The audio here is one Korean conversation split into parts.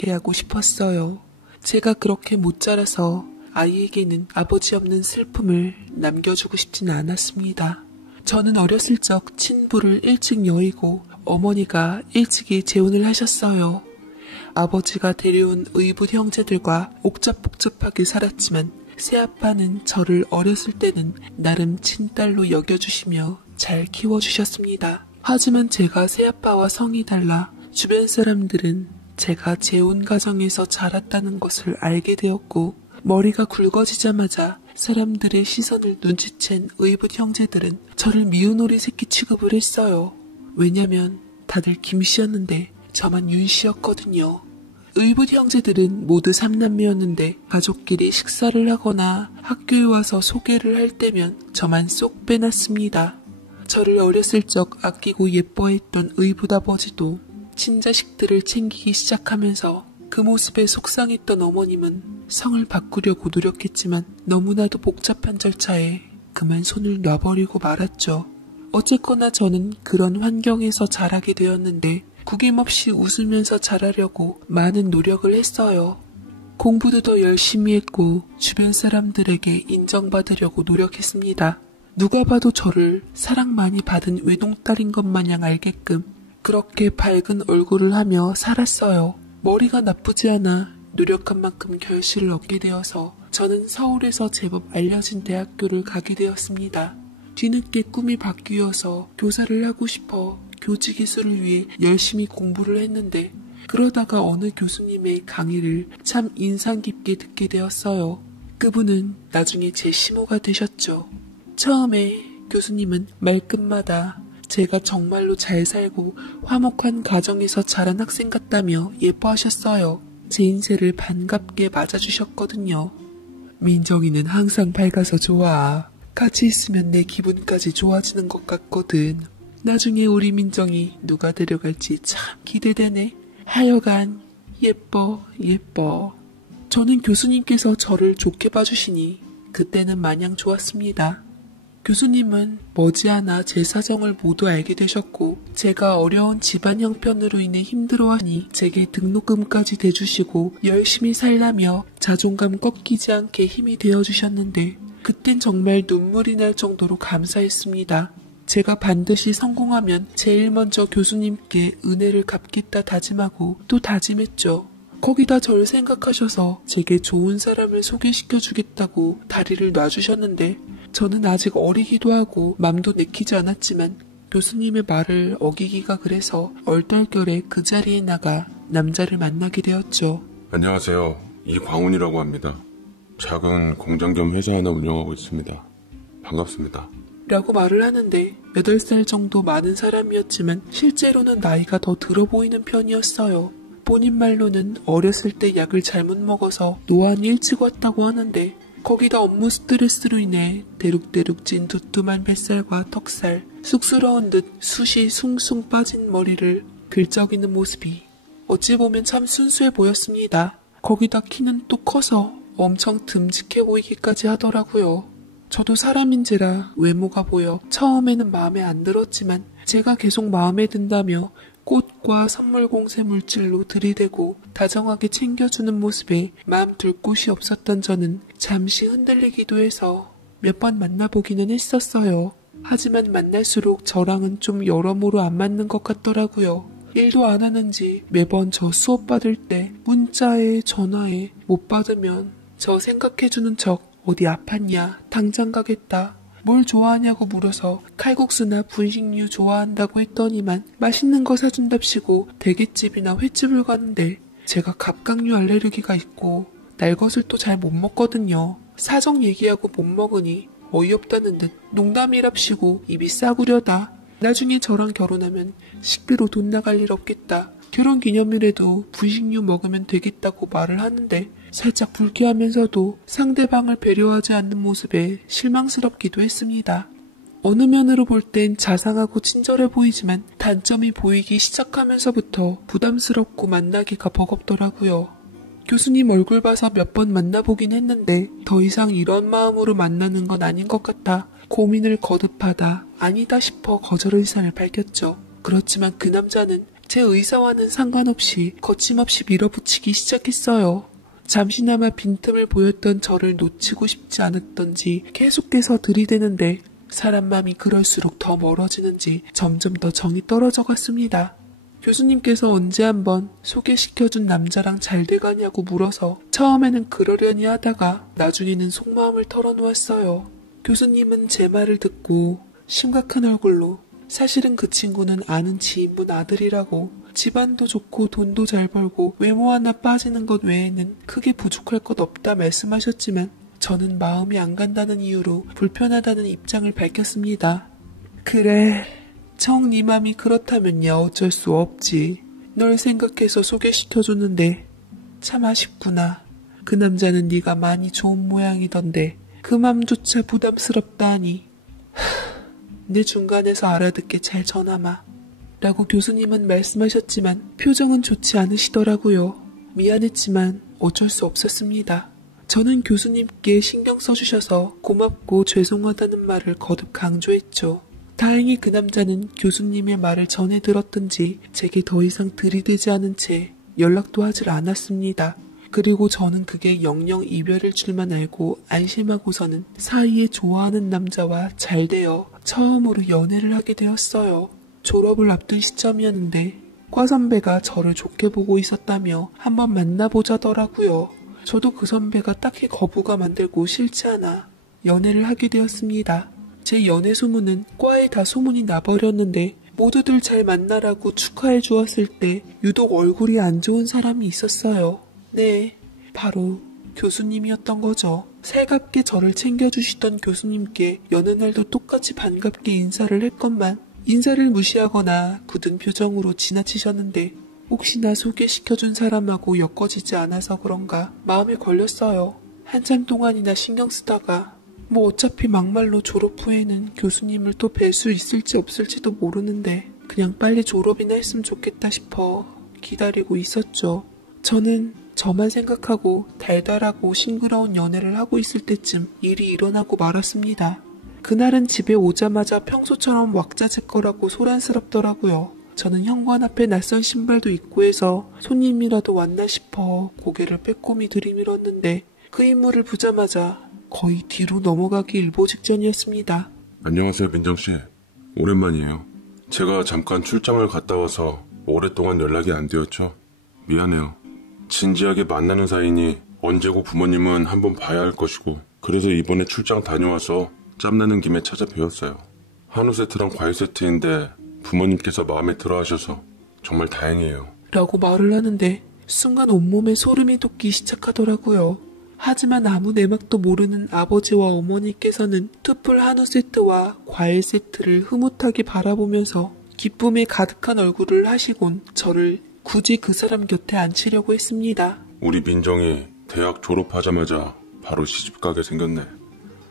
자라게 하고 싶었어요. 제가 그렇게 못 자라서 아이에게는 아버지 없는 슬픔을 남겨주고 싶지는 않았습니다. 저는 어렸을 적 친부를 일찍 여의고 어머니가 일찍이 재혼을 하셨어요. 아버지가 데려온 의붓 형제들과 옥잡복잡하게 살았지만 새아빠는 저를 어렸을 때는 나름 친딸로 여겨주시며 잘 키워주셨습니다. 하지만 제가 새아빠와 성이 달라 주변 사람들은 제가 재혼 가정에서 자랐다는 것을 알게 되었고 머리가 굵어지자마자 사람들의 시선을 눈치챈 의붓 형제들은 저를 미운오리 새끼 취급을 했어요. 왜냐면 다들 김씨였는데 저만 윤씨였거든요. 의붓 형제들은 모두 3남매였는데 가족끼리 식사를 하거나 학교에 와서 소개를 할 때면 저만 쏙 빼놨습니다. 저를 어렸을 적 아끼고 예뻐했던 의붓 아버지도 친자식들을 챙기기 시작하면서 그 모습에 속상했던 어머님은 성을 바꾸려고 노력했지만 너무나도 복잡한 절차에 그만 손을 놔버리고 말았죠. 어쨌거나 저는 그런 환경에서 자라게 되었는데 구김없이 웃으면서 자라려고 많은 노력을 했어요. 공부도 더 열심히 했고 주변 사람들에게 인정받으려고 노력했습니다. 누가 봐도 저를 사랑 많이 받은 외동딸인 것 마냥 알게끔 그렇게 밝은 얼굴을 하며 살았어요. 머리가 나쁘지 않아 노력한 만큼 결실을 얻게 되어서 저는 서울에서 제법 알려진 대학교를 가게 되었습니다. 뒤늦게 꿈이 바뀌어서 교사를 하고 싶어 교직이수를 위해 열심히 공부를 했는데 그러다가 어느 교수님의 강의를 참 인상 깊게 듣게 되었어요. 그분은 나중에 제 시모가 되셨죠. 처음에 교수님은 말끝마다 제가 정말로 잘 살고 화목한 가정에서 자란 학생 같다며 예뻐하셨어요. 제 인생을 반갑게 맞아주셨거든요. 민정이는 항상 밝아서 좋아. 같이 있으면 내 기분까지 좋아지는 것 같거든. 나중에 우리 민정이 누가 데려갈지 참 기대되네. 하여간 예뻐. 저는 교수님께서 저를 좋게 봐주시니 그때는 마냥 좋았습니다. 교수님은 머지않아 제 사정을 모두 알게 되셨고 제가 어려운 집안 형편으로 인해 힘들어하니 제게 등록금까지 대주시고 열심히 살라며 자존감 꺾이지 않게 힘이 되어주셨는데 그땐 정말 눈물이 날 정도로 감사했습니다. 제가 반드시 성공하면 제일 먼저 교수님께 은혜를 갚겠다 다짐하고 또 다짐했죠. 거기다 저를 생각하셔서 제게 좋은 사람을 소개시켜주겠다고 다리를 놔주셨는데 저는 아직 어리기도 하고 맘도 내키지 않았지만 교수님의 말을 어기기가 그래서 얼떨결에 그 자리에 나가 남자를 만나게 되었죠. 안녕하세요. 이광훈이라고 합니다. 작은 공장 겸 회사 하나 운영하고 있습니다. 반갑습니다. 라고 말을 하는데 8살 정도 많은 사람이었지만 실제로는 나이가 더 들어 보이는 편이었어요. 본인 말로는 어렸을 때 약을 잘못 먹어서 노안이 일찍 왔다고 하는데 거기다 업무 스트레스로 인해 대룩대룩 찐 두툼한 뱃살과 턱살, 쑥스러운 듯 숱이 숭숭 빠진 머리를 긁적이는 모습이 어찌 보면 참 순수해 보였습니다. 거기다 키는 또 커서 엄청 듬직해 보이기까지 하더라고요. 저도 사람인지라 외모가 보여 처음에는 마음에 안 들었지만 제가 계속 마음에 든다며 꽃과 선물 공세 물질로 들이대고 다정하게 챙겨주는 모습에 마음 둘 곳이 없었던 저는 잠시 흔들리기도 해서 몇 번 만나보기는 했었어요. 하지만 만날수록 저랑은 좀 여러모로 안 맞는 것 같더라고요. 일도 안 하는지 매번 저 수업 받을 때 문자에 전화에 못 받으면 저 생각해주는 척 어디 아팠냐 당장 가겠다 뭘 좋아하냐고 물어서 칼국수나 분식류 좋아한다고 했더니만 맛있는 거 사준답시고 대게집이나 횟집을 가는데 제가 갑각류 알레르기가 있고 날것을 또 잘 못 먹거든요. 사정 얘기하고 못 먹으니 어이없다는 듯 농담이랍시고 입이 싸구려다. 나중에 저랑 결혼하면 식비로 돈 나갈 일 없겠다. 결혼기념일에도 분식류 먹으면 되겠다고 말을 하는데 살짝 불쾌하면서도 상대방을 배려하지 않는 모습에 실망스럽기도 했습니다. 어느 면으로 볼 땐 자상하고 친절해 보이지만 단점이 보이기 시작하면서부터 부담스럽고 만나기가 버겁더라고요. 교수님 얼굴 봐서 몇 번 만나보긴 했는데 더 이상 이런 마음으로 만나는 건 아닌 것 같아 고민을 거듭하다 아니다 싶어 거절 의사를 밝혔죠. 그렇지만 그 남자는 제 의사와는 상관없이 거침없이 밀어붙이기 시작했어요. 잠시나마 빈틈을 보였던 저를 놓치고 싶지 않았던지 계속해서 들이대는데 사람 마음이 그럴수록 더 멀어지는지 점점 더 정이 떨어져 갔습니다. 교수님께서 언제 한번 소개시켜준 남자랑 잘 돼가냐고 물어서 처음에는 그러려니 하다가 나중에는 속마음을 털어놓았어요. 교수님은 제 말을 듣고 심각한 얼굴로 사실은 그 친구는 아는 지인분 아들이라고 집안도 좋고 돈도 잘 벌고 외모 하나 빠지는 것 외에는 크게 부족할 것 없다 말씀하셨지만 저는 마음이 안 간다는 이유로 불편하다는 입장을 밝혔습니다. 그래, 정 네 맘이 그렇다면야 어쩔 수 없지. 널 생각해서 소개시켜줬는데 참 아쉽구나. 그 남자는 네가 많이 좋은 모양이던데 그 맘조차 부담스럽다 하니 내 중간에서 알아듣게 잘 전하마 라고 교수님은 말씀하셨지만 표정은 좋지 않으시더라고요. 미안했지만 어쩔 수 없었습니다. 저는 교수님께 신경 써주셔서 고맙고 죄송하다는 말을 거듭 강조했죠. 다행히 그 남자는 교수님의 말을 전해 들었던지 제게 더 이상 들이대지 않은 채 연락도 하질 않았습니다. 그리고 저는 그게 영영 이별일 줄만 알고 안심하고서는 사이에 좋아하는 남자와 잘 되어 처음으로 연애를 하게 되었어요. 졸업을 앞둔 시점이었는데 과 선배가 저를 좋게 보고 있었다며 한번 만나보자더라고요. 저도 그 선배가 딱히 거부감 안 들고 싫지 않아 연애를 하게 되었습니다. 제 연애 소문은 과에 다 소문이 나버렸는데 모두들 잘 만나라고 축하해 주었을 때 유독 얼굴이 안 좋은 사람이 있었어요. 네, 바로 교수님이었던 거죠. 살갑게 저를 챙겨주시던 교수님께 여느 날도 똑같이 반갑게 인사를 했건만 인사를 무시하거나 굳은 표정으로 지나치셨는데 혹시나 소개시켜준 사람하고 엮어지지 않아서 그런가 마음에 걸렸어요. 한참 동안이나 신경 쓰다가 뭐 어차피 막말로 졸업 후에는 교수님을 또 뵐 수 있을지 없을지도 모르는데 그냥 빨리 졸업이나 했으면 좋겠다 싶어 기다리고 있었죠. 저는 저만 생각하고 달달하고 싱그러운 연애를 하고 있을 때쯤 일이 일어나고 말았습니다. 그날은 집에 오자마자 평소처럼 왁자질 거라고 소란스럽더라고요. 저는 현관 앞에 낯선 신발도 입고 해서 손님이라도 왔나 싶어 고개를 빼꼼히 들이밀었는데 그 인물을 보자마자 거의 뒤로 넘어가기 일보 직전이었습니다. 안녕하세요, 민정씨. 오랜만이에요. 제가 잠깐 출장을 갔다 와서 오랫동안 연락이 안 되었죠. 미안해요. 진지하게 만나는 사이니 언제고 부모님은 한번 봐야 할 것이고 그래서 이번에 출장 다녀와서 짬나는 김에 찾아뵈었어요. 한우 세트랑 과일 세트인데 부모님께서 마음에 들어 하셔서 정말 다행이에요. 라고 말을 하는데 순간 온몸에 소름이 돋기 시작하더라고요. 하지만 아무 내막도 모르는 아버지와 어머니께서는 투풀 한우 세트와 과일 세트를 흐뭇하게 바라보면서 기쁨에 가득한 얼굴을 하시곤 저를 굳이 그 사람 곁에 앉히려고 했습니다. 우리 민정이 대학 졸업하자마자 바로 시집가게 생겼네.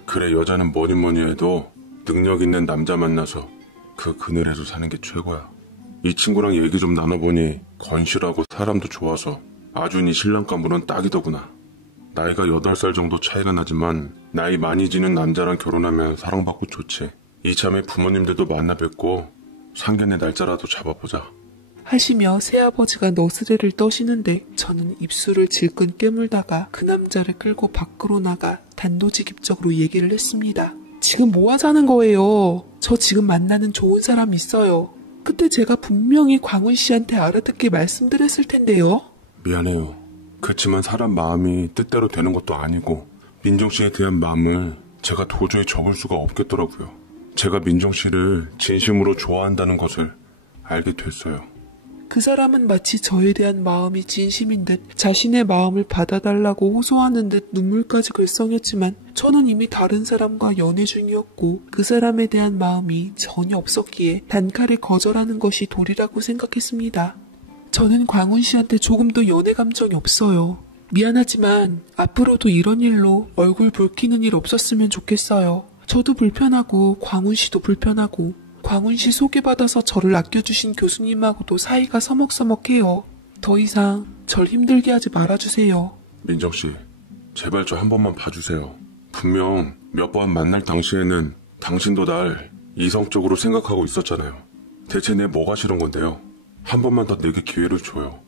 그래, 여자는 뭐니 해도 능력 있는 남자 만나서 그 그늘에서 사는 게 최고야. 이 친구랑 얘기 좀 나눠보니 건실하고 사람도 좋아서 아주 네 신랑감으로는 딱이더구나. 나이가 8살 정도 차이가 나지만 나이 많이 지는 남자랑 결혼하면 사랑받고 좋지. 이참에 부모님들도 만나 뵙고 상견례 날짜라도 잡아보자. 하시며 새아버지가 너스레를 떠시는데 저는 입술을 질끈 깨물다가 그 남자를 끌고 밖으로 나가 단도직입적으로 얘기를 했습니다. 지금 뭐 하자는 거예요? 저 지금 만나는 좋은 사람 있어요. 그때 제가 분명히 광훈 씨한테 알아듣게 말씀드렸을 텐데요. 미안해요. 그렇지만 사람 마음이 뜻대로 되는 것도 아니고 민정 씨에 대한 마음을 제가 도저히 접을 수가 없겠더라고요. 제가 민정 씨를 진심으로 좋아한다는 것을 알게 됐어요. 그 사람은 마치 저에 대한 마음이 진심인 듯 자신의 마음을 받아달라고 호소하는 듯 눈물까지 글썽였지만 저는 이미 다른 사람과 연애 중이었고 그 사람에 대한 마음이 전혀 없었기에 단칼에 거절하는 것이 도리라고 생각했습니다. 저는 광훈 씨한테 조금도 연애 감정이 없어요. 미안하지만 앞으로도 이런 일로 얼굴 붉히는 일 없었으면 좋겠어요. 저도 불편하고 광훈 씨도 불편하고 광훈 씨 소개받아서 저를 아껴주신 교수님하고도 사이가 서먹서먹해요. 더 이상 절 힘들게 하지 말아주세요. 민정 씨, 제발 저 한 번만 봐주세요. 분명 몇 번 만날 당시에는 당신도 날 이성적으로 생각하고 있었잖아요. 대체 내 뭐가 싫은 건데요? 한 번만 더 내게 기회를 줘요.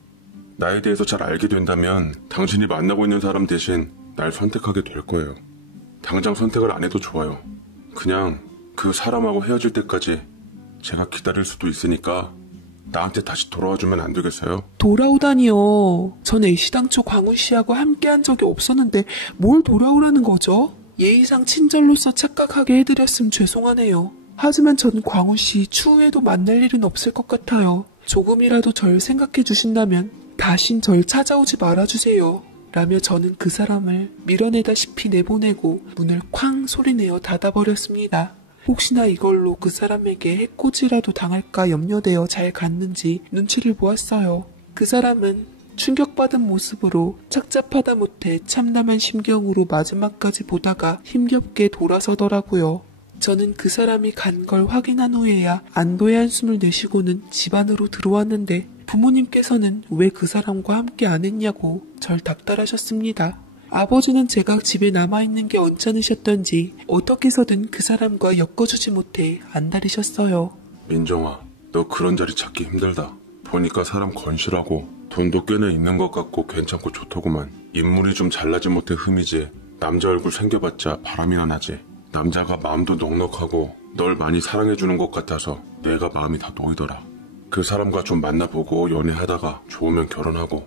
나에 대해서 잘 알게 된다면 당신이 만나고 있는 사람 대신 날 선택하게 될 거예요. 당장 선택을 안 해도 좋아요. 그냥 그 사람하고 헤어질 때까지 제가 기다릴 수도 있으니까 나한테 다시 돌아와주면 안 되겠어요? 돌아오다니요. 전 애시당초 광훈 씨하고 함께한 적이 없었는데 뭘 돌아오라는 거죠? 예의상 친절로서 착각하게 해드렸음 죄송하네요. 하지만 전 광훈 씨 추후에도 만날 일은 없을 것 같아요. 조금이라도 절 생각해 주신다면 다신 절 찾아오지 말아주세요. 라며 저는 그 사람을 밀어내다시피 내보내고 문을 쾅 소리내어 닫아버렸습니다. 혹시나 이걸로 그 사람에게 해코지라도 당할까 염려되어 잘 갔는지 눈치를 보았어요. 그 사람은 충격받은 모습으로 착잡하다 못해 참담한 심경으로 마지막까지 보다가 힘겹게 돌아서더라고요. 저는 그 사람이 간 걸 확인한 후에야 안도의 한숨을 내쉬고는 집 안으로 들어왔는데 부모님께서는 왜 그 사람과 함께 안 했냐고 절 닥달하셨습니다. 아버지는 제가 집에 남아있는 게 언짢으셨던지 어떻게 해서든 그 사람과 엮어주지 못해 안달이셨어요. 민정아, 너 그런 자리 찾기 힘들다. 보니까 사람 건실하고 돈도 꽤나 있는 것 같고 괜찮고 좋더구만. 인물이 좀 잘나지 못해 흠이지. 남자 얼굴 생겨봤자 바람이나 나지. 남자가 마음도 넉넉하고 널 많이 사랑해주는 것 같아서 내가 마음이 다 놓이더라. 그 사람과 좀 만나보고 연애하다가 좋으면 결혼하고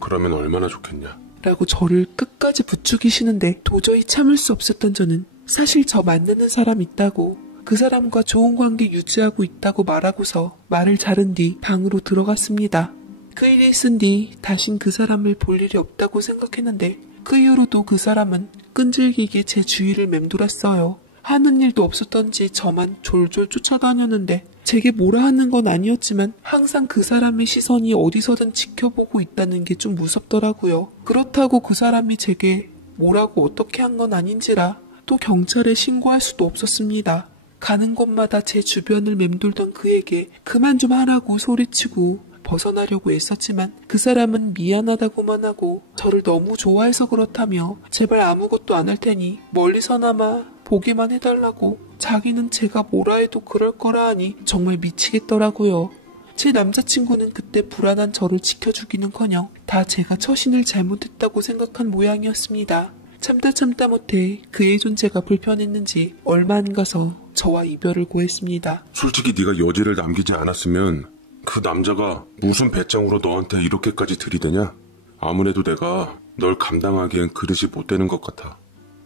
그러면 얼마나 좋겠냐. 라고 저를 끝까지 부추기시는데 도저히 참을 수 없었던 저는 사실 저 만나는 사람 있다고 그 사람과 좋은 관계 유지하고 있다고 말하고서 말을 자른 뒤 방으로 들어갔습니다. 그 일이 있은 뒤 다신 그 사람을 볼 일이 없다고 생각했는데 그 이후로도 그 사람은 끈질기게 제 주위를 맴돌았어요. 하는 일도 없었던지 저만 졸졸 쫓아다녔는데 제게 뭐라 하는 건 아니었지만 항상 그 사람의 시선이 어디서든 지켜보고 있다는 게 좀 무섭더라고요. 그렇다고 그 사람이 제게 뭐라고 어떻게 한 건 아닌지라 또 경찰에 신고할 수도 없었습니다. 가는 곳마다 제 주변을 맴돌던 그에게 그만 좀 하라고 소리치고 벗어나려고 애썼지만 그 사람은 미안하다고만 하고 저를 너무 좋아해서 그렇다며 제발 아무것도 안 할 테니 멀리서나마 보기만 해달라고 자기는 제가 뭐라 해도 그럴 거라 하니 정말 미치겠더라고요. 제 남자친구는 그때 불안한 저를 지켜주기는커녕 다 제가 처신을 잘못했다고 생각한 모양이었습니다. 참다 못해 그의 존재가 불편했는지 얼마 안 가서 저와 이별을 고했습니다. 솔직히 네가 여지를 남기지 않았으면 그 남자가 무슨 배짱으로 너한테 이렇게까지 들이대냐? 아무래도 내가 널 감당하기엔 그릇이 못 되는 것 같아.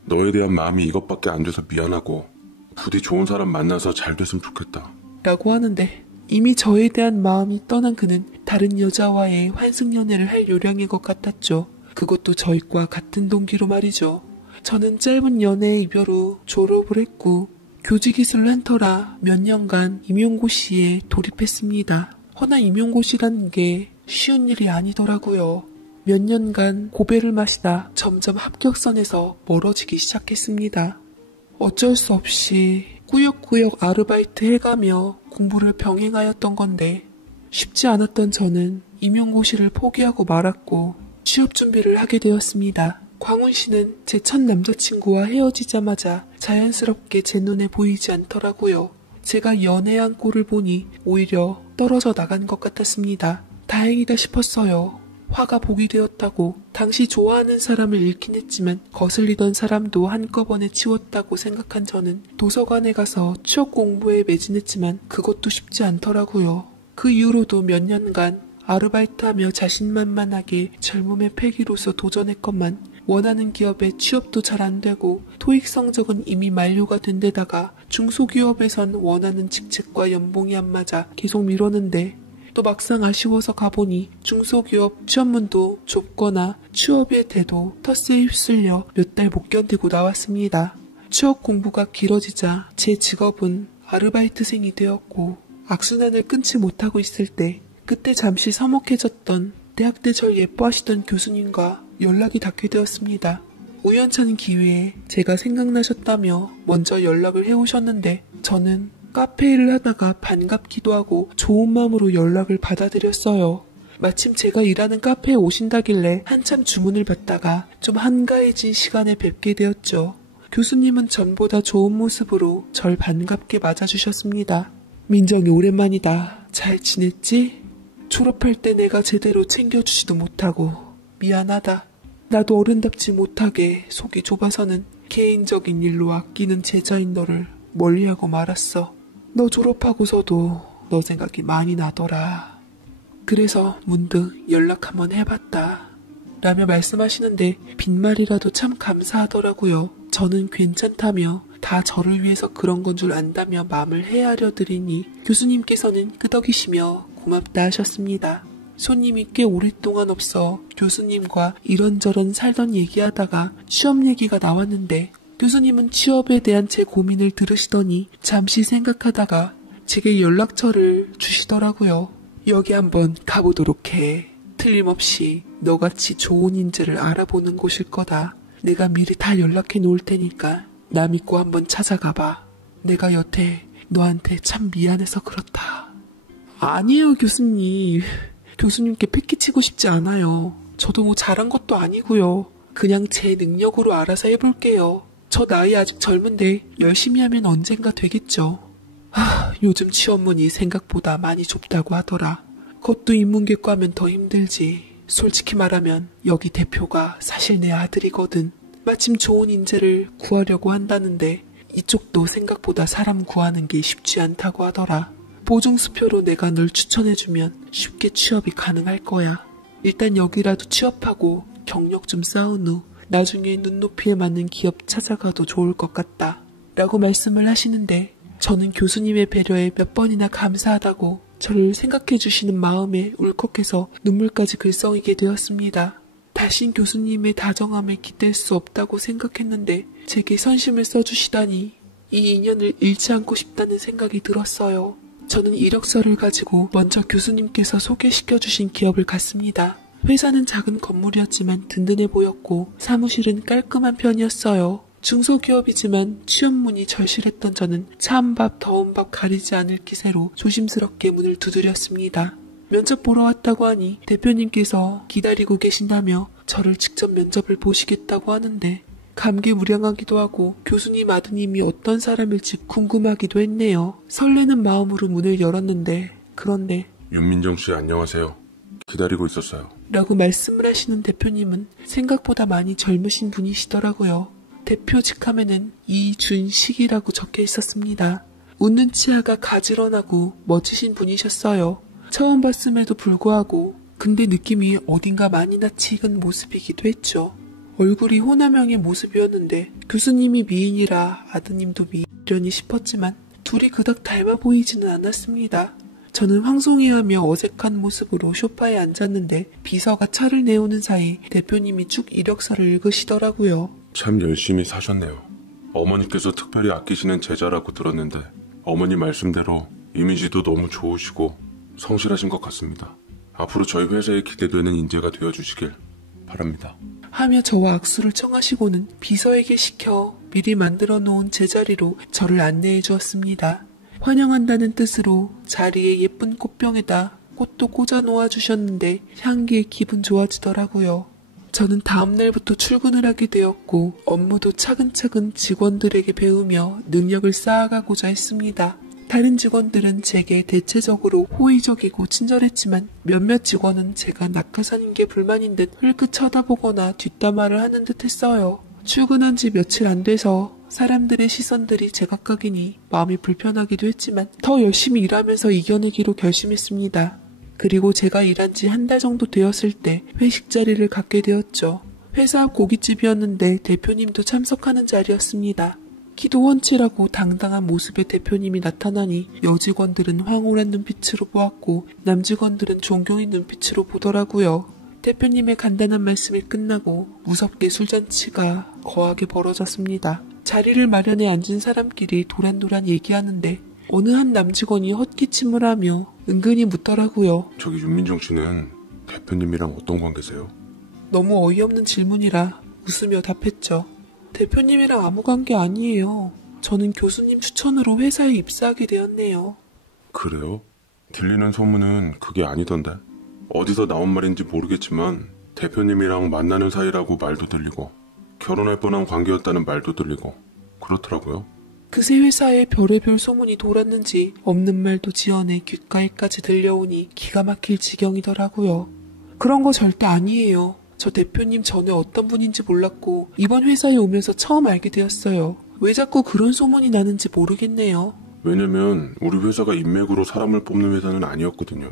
너에 대한 마음이 이것밖에 안 돼서 미안하고 부디 좋은 사람 만나서 잘 됐으면 좋겠다. 라고 하는데 이미 저에 대한 마음이 떠난 그는 다른 여자와의 환승연애를 할 요량인 것 같았죠. 그것도 저희과 같은 동기로 말이죠. 저는 짧은 연애의 이별 후 졸업을 했고 교직이슬을 한 터라 몇 년간 임용고시에 돌입했습니다. 허나 임용고시라는 게 쉬운 일이 아니더라고요. 몇 년간 고배를 마시다 점점 합격선에서 멀어지기 시작했습니다. 어쩔 수 없이 꾸역꾸역 아르바이트 해가며 공부를 병행하였던 건데 쉽지 않았던 저는 임용고시를 포기하고 말았고 취업 준비를 하게 되었습니다. 광훈 씨는 제 첫 남자친구와 헤어지자마자 자연스럽게 제 눈에 보이지 않더라고요. 제가 연애한 꼴을 보니 오히려 떨어져 나간 것 같았습니다. 다행이다 싶었어요. 화가 복이 되었다고 당시 좋아하는 사람을 잃긴 했지만 거슬리던 사람도 한꺼번에 치웠다고 생각한 저는 도서관에 가서 추억 공부에 매진했지만 그것도 쉽지 않더라고요. 그 이후로도 몇 년간 아르바이트하며 자신만만하게 젊음의 패기로서 도전했건만 원하는 기업에 취업도 잘 안되고 토익 성적은 이미 만료가 된 데다가 중소기업에선 원하는 직책과 연봉이 안 맞아 계속 미뤘는데 또 막상 아쉬워서 가보니 중소기업 취업문도 좁거나 취업의 대도 텃세에 휩쓸려 몇 달 못 견디고 나왔습니다. 취업 공부가 길어지자 제 직업은 아르바이트생이 되었고 악순환을 끊지 못하고 있을 때 그때 잠시 서먹해졌던 대학 때 절 예뻐하시던 교수님과 연락이 닿게 되었습니다. 우연찮은 기회에 제가 생각나셨다며 먼저 연락을 해오셨는데 저는 카페 일을 하다가 반갑기도 하고 좋은 마음으로 연락을 받아들였어요. 마침 제가 일하는 카페에 오신다길래 한참 주문을 받다가 좀 한가해진 시간에 뵙게 되었죠. 교수님은 전보다 좋은 모습으로 절 반갑게 맞아주셨습니다. 민정이 오랜만이다. 잘 지냈지? 졸업할 때 내가 제대로 챙겨주지도 못하고 미안하다. 나도 어른답지 못하게 속이 좁아서는 개인적인 일로 아끼는 제자인 너를 멀리하고 말았어. 너 졸업하고서도 너 생각이 많이 나더라. 그래서 문득 연락 한번 해봤다. 라며 말씀하시는데 빈말이라도 참 감사하더라고요. 저는 괜찮다며 다 저를 위해서 그런 건 줄 안다며 마음을 헤아려 드리니 교수님께서는 끄덕이시며 고맙다 하셨습니다. 손님이 꽤 오랫동안 없어 교수님과 이런저런 살던 얘기하다가 취업 얘기가 나왔는데 교수님은 취업에 대한 제 고민을 들으시더니 잠시 생각하다가 제게 연락처를 주시더라고요. 여기 한번 가보도록 해. 틀림없이 너같이 좋은 인재를 알아보는 곳일 거다. 내가 미리 다 연락해 놓을 테니까 나 믿고 한번 찾아가봐. 내가 여태 너한테 참 미안해서 그렇다. 아니에요, 교수님. 교수님께 패기치고 싶지 않아요. 저도 뭐 잘한 것도 아니고요. 그냥 제 능력으로 알아서 해볼게요. 저 나이 아직 젊은데 열심히 하면 언젠가 되겠죠. 요즘 취업문이 생각보다 많이 좁다고 하더라. 그것도 인문계과 하면 더 힘들지. 솔직히 말하면 여기 대표가 사실 내 아들이거든. 마침 좋은 인재를 구하려고 한다는데 이쪽도 생각보다 사람 구하는 게 쉽지 않다고 하더라. 보증수표로 내가 널 추천해주면 쉽게 취업이 가능할 거야. 일단 여기라도 취업하고 경력 좀 쌓은 후 나중에 눈높이에 맞는 기업 찾아가도 좋을 것 같다. 라고 말씀을 하시는데 저는 교수님의 배려에 몇 번이나 감사하다고 저를 생각해 주시는 마음에 울컥해서 눈물까지 글썽이게 되었습니다. 다신 교수님의 다정함에 기댈 수 없다고 생각했는데 제게 선심을 써주시다니 이 인연을 잃지 않고 싶다는 생각이 들었어요. 저는 이력서를 가지고 먼저 교수님께서 소개시켜 주신 기업을 갔습니다. 회사는 작은 건물이었지만 든든해 보였고 사무실은 깔끔한 편이었어요. 중소기업이지만 취업문이 절실했던 저는 차은 밥 더운 밥 가리지 않을 기세로 조심스럽게 문을 두드렸습니다. 면접 보러 왔다고 하니 대표님께서 기다리고 계신다며 저를 직접 면접을 보시겠다고 하는데 감개무량하기도 하고 교수님 아드님이 어떤 사람일지 궁금하기도 했네요. 설레는 마음으로 문을 열었는데 그런데 윤민정 씨 안녕하세요. 기다리고 있었어요. 라고 말씀을 하시는 대표님은 생각보다 많이 젊으신 분이시더라고요. 대표 직함에는 이준식이라고 적혀 있었습니다. 웃는 치아가 가지런하고 멋지신 분이셨어요. 처음 봤음에도 불구하고 근데 느낌이 어딘가 많이 낯이 익은 모습이기도 했죠. 얼굴이 호남형의 모습이었는데 교수님이 미인이라 아드님도 미인이려니 싶었지만 둘이 그닥 닮아 보이지는 않았습니다. 저는 황송해하며 어색한 모습으로 소파에 앉았는데 비서가 차를 내오는 사이 대표님이 쭉 이력서를 읽으시더라고요. 참 열심히 사셨네요. 어머니께서 특별히 아끼시는 제자라고 들었는데 어머니 말씀대로 이미지도 너무 좋으시고 성실하신 것 같습니다. 앞으로 저희 회사에 기대되는 인재가 되어주시길 바랍니다. 하며 저와 악수를 청하시고는 비서에게 시켜 미리 만들어 놓은 제자리로 저를 안내해 주었습니다. 환영한다는 뜻으로 자리에 예쁜 꽃병에다 꽃도 꽂아 놓아 주셨는데 향기에 기분 좋아지더라고요. 저는 다음날부터 출근을 하게 되었고 업무도 차근차근 직원들에게 배우며 능력을 쌓아가고자 했습니다. 다른 직원들은 제게 대체적으로 호의적이고 친절했지만 몇몇 직원은 제가 낙하산인 게 불만인 듯 흘끗 쳐다보거나 뒷담화를 하는 듯 했어요. 출근한 지 며칠 안 돼서 사람들의 시선들이 제각각이니 마음이 불편하기도 했지만 더 열심히 일하면서 이겨내기로 결심했습니다. 그리고 제가 일한 지 한 달 정도 되었을 때 회식 자리를 갖게 되었죠. 회사 앞 고깃집이었는데 대표님도 참석하는 자리였습니다. 키도 훤칠하고 당당한 모습의 대표님이 나타나니 여직원들은 황홀한 눈빛으로 보았고 남직원들은 존경의 눈빛으로 보더라고요. 대표님의 간단한 말씀이 끝나고 무섭게 술잔치가 거하게 벌어졌습니다. 자리를 마련해 앉은 사람끼리 도란도란 얘기하는데 어느 한 남직원이 헛기침을 하며 은근히 묻더라고요. 저기 윤민정 씨는 대표님이랑 어떤 관계세요? 너무 어이없는 질문이라 웃으며 답했죠. 대표님이랑 아무 관계 아니에요. 저는 교수님 추천으로 회사에 입사하게 되었네요. 그래요? 들리는 소문은 그게 아니던데. 어디서 나온 말인지 모르겠지만 대표님이랑 만나는 사이라고 말도 들리고 결혼할 뻔한 관계였다는 말도 들리고 그렇더라고요. 그새 회사에 별의별 소문이 돌았는지 없는 말도 지어내 귓가에까지 들려오니 기가 막힐 지경이더라고요. 그런 거 절대 아니에요. 저 대표님 전에 어떤 분인지 몰랐고 이번 회사에 오면서 처음 알게 되었어요. 왜 자꾸 그런 소문이 나는지 모르겠네요. 왜냐면 우리 회사가 인맥으로 사람을 뽑는 회사는 아니었거든요.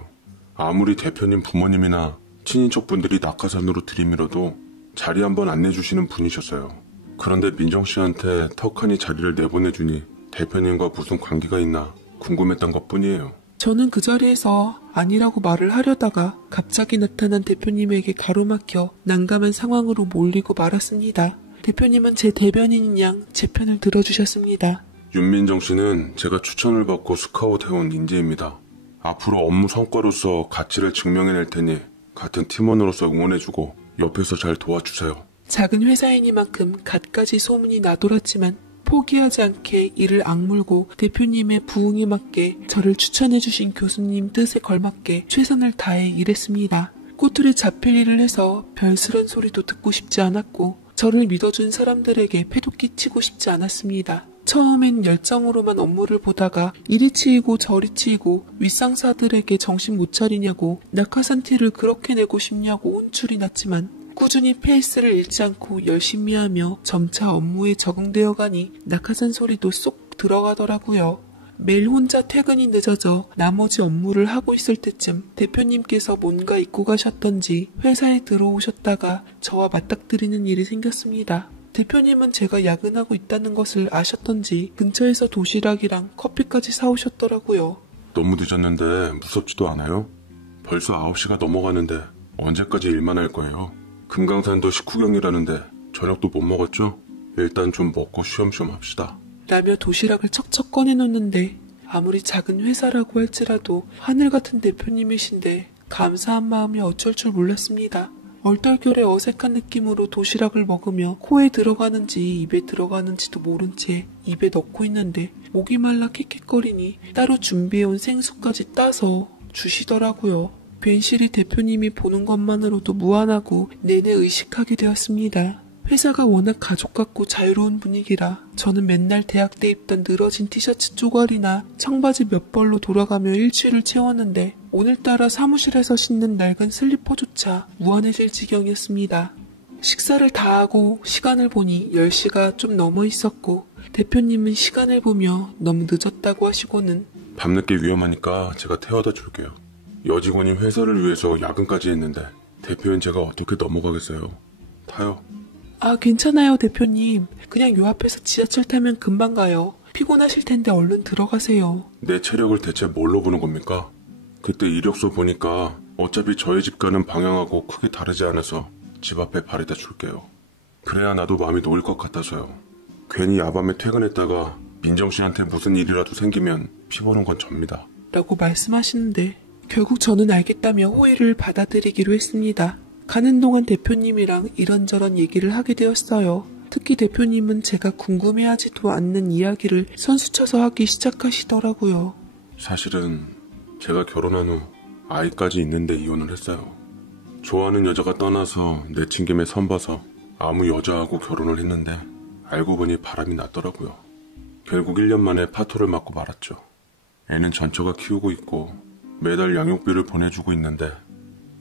아무리 대표님 부모님이나 친인척분들이 낙하산으로 들이밀어도 자리 한번 안내주시는 분이셨어요. 그런데 민정씨한테 턱하니 자리를 내보내주니 대표님과 무슨 관계가 있나 궁금했던 것뿐이에요. 저는 그 자리에서 아니라고 말을 하려다가 갑자기 나타난 대표님에게 가로막혀 난감한 상황으로 몰리고 말았습니다. 대표님은 제 대변인인 양 제 편을 들어주셨습니다. 윤민정 씨는 제가 추천을 받고 스카웃해온 인재입니다. 앞으로 업무 성과로서 가치를 증명해낼 테니 같은 팀원으로서 응원해주고 옆에서 잘 도와주세요. 작은 회사이니만큼 갖가지 소문이 나돌았지만 포기하지 않게 이를 악물고 대표님의 부응에 맞게 저를 추천해주신 교수님 뜻에 걸맞게 최선을 다해 일했습니다. 꼬투리 잡힐 일을 해서 별스런 소리도 듣고 싶지 않았고 저를 믿어준 사람들에게 패도 끼치고 싶지 않았습니다. 처음엔 열정으로만 업무를 보다가 이리 치이고 저리 치이고 윗상사들에게 정신 못 차리냐고 낙하산 티를 그렇게 내고 싶냐고 혼쭐이 났지만 꾸준히 페이스를 잃지 않고 열심히 하며 점차 업무에 적응되어 가니 낙하산 소리도 쏙 들어가더라고요. 매일 혼자 퇴근이 늦어져 나머지 업무를 하고 있을 때쯤 대표님께서 뭔가 잊고 가셨던지 회사에 들어오셨다가 저와 맞닥뜨리는 일이 생겼습니다. 대표님은 제가 야근하고 있다는 것을 아셨던지 근처에서 도시락이랑 커피까지 사오셨더라고요. 너무 늦었는데 무섭지도 않아요? 벌써 9시가 넘어가는데 언제까지 일만 할 거예요? 금강산도 식후경이라는데 저녁도 못 먹었죠? 일단 좀 먹고 쉬엄쉬엄 합시다. 라며 도시락을 척척 꺼내놓는데 아무리 작은 회사라고 할지라도 하늘같은 대표님이신데 감사한 마음이 어쩔 줄 몰랐습니다. 얼떨결에 어색한 느낌으로 도시락을 먹으며 코에 들어가는지 입에 들어가는지도 모른 채 입에 넣고 있는데 목이 말라 킥킥거리니 따로 준비해온 생수까지 따서 주시더라고요. 괜시리 대표님이 보는 것만으로도 무안하고 내내 의식하게 되었습니다. 회사가 워낙 가족 같고 자유로운 분위기라 저는 맨날 대학 때 입던 늘어진 티셔츠 쪼가리나 청바지 몇 벌로 돌아가며 일주일을 채웠는데 오늘따라 사무실에서 신는 낡은 슬리퍼조차 무안해질 지경이었습니다. 식사를 다 하고 시간을 보니 10시가 좀 넘어 있었고 대표님은 시간을 보며 너무 늦었다고 하시고는 밤늦게 위험하니까 제가 태워다 줄게요. 여직원이 회사를 위해서 야근까지 했는데 대표인 제가 어떻게 넘어가겠어요. 타요. 아, 괜찮아요, 대표님. 그냥 요 앞에서 지하철 타면 금방 가요. 피곤하실 텐데 얼른 들어가세요. 내 체력을 대체 뭘로 보는 겁니까? 그때 이력서 보니까 어차피 저희 집 가는 방향하고 크게 다르지 않아서 집 앞에 바래다 줄게요. 그래야 나도 마음이 놓일 것 같아서요. 괜히 야밤에 퇴근했다가 민정 씨한테 무슨 일이라도 생기면 피 보는 건 접니다. 라고 말씀하시는데 결국 저는 알겠다며 호의를 받아들이기로 했습니다. 가는 동안 대표님이랑 이런저런 얘기를 하게 되었어요. 특히 대표님은 제가 궁금해하지도 않는 이야기를 선수쳐서 하기 시작하시더라고요. 사실은 제가 결혼한 후 아이까지 있는데 이혼을 했어요. 좋아하는 여자가 떠나서 내친 김에 선봐서 아무 여자하고 결혼을 했는데 알고 보니 바람이 났더라고요. 결국 1년 만에 파토를 맞고 말았죠. 애는 전처가 키우고 있고 매달 양육비를 보내주고 있는데